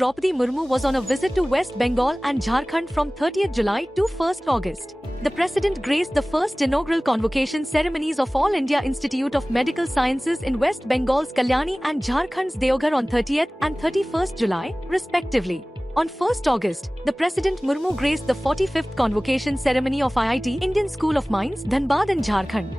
Draupadi Murmu was on a visit to West Bengal and Jharkhand from 30th July to 1st August. The President graced the first inaugural convocation ceremonies of All India Institute of Medical Sciences in West Bengal's Kalyani and Jharkhand's Deoghar on 30th and 31st July, respectively. On 1st August, the President Murmu graced the 45th convocation ceremony of IIT Indian School of Mines, Dhanbad in Jharkhand.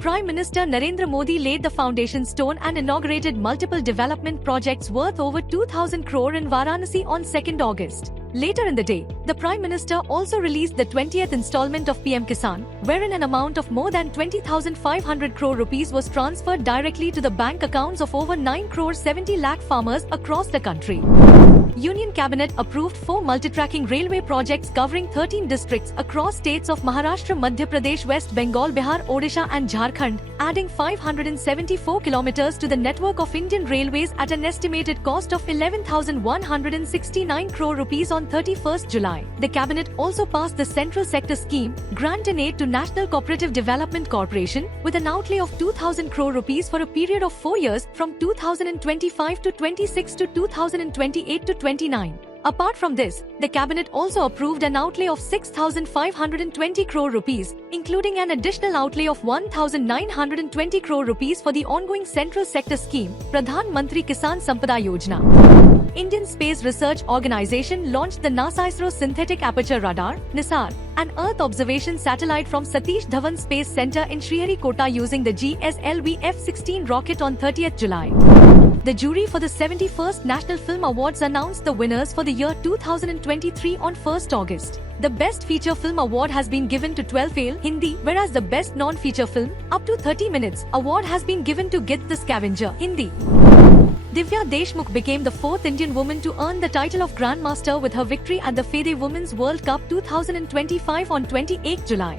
Prime Minister Narendra Modi laid the foundation stone and inaugurated multiple development projects worth over 2,000 crore in Varanasi on 2nd August. Later in the day, the Prime Minister also released the 20th installment of PM Kisan, wherein an amount of more than 20,500 crore rupees was transferred directly to the bank accounts of over 9 crore 70 lakh farmers across the country. Union Cabinet approved 4 multi-tracking railway projects covering 13 districts across states of Maharashtra, Madhya Pradesh, West Bengal, Bihar, Odisha and Jharkhand, adding 574 kilometers to the network of Indian Railways at an estimated cost of 11,169 crore rupees on 31st July. The Cabinet also passed the Central Sector Scheme, Grant in Aid to National Cooperative Development Corporation, with an outlay of 2,000 crore rupees for a period of 4 years from 2025 to 26 to 2028 to 29. Apart from this, the Cabinet also approved an outlay of 6,520 crore rupees, including an additional outlay of 1,920 crore rupees for the ongoing Central Sector Scheme, Pradhan Mantri Kisan Sampada Yojana. Indian Space Research Organisation launched the NASA-ISRO Synthetic Aperture Radar, NISAR, an Earth observation satellite from Satish Dhawan Space Centre in Sriharikota using the GSLV F-16 rocket on 30th July. The jury for the 71st National Film Awards announced the winners for the year 2023 on 1st August. The Best Feature Film Award has been given to 12 Fail Hindi, whereas the Best Non-Feature Film, up to 30 minutes, award has been given to Get the Scavenger, Hindi. Divya Deshmukh became the 4th Indian woman to earn the title of Grandmaster with her victory at the FIDE Women's World Cup 2025 on 28 July.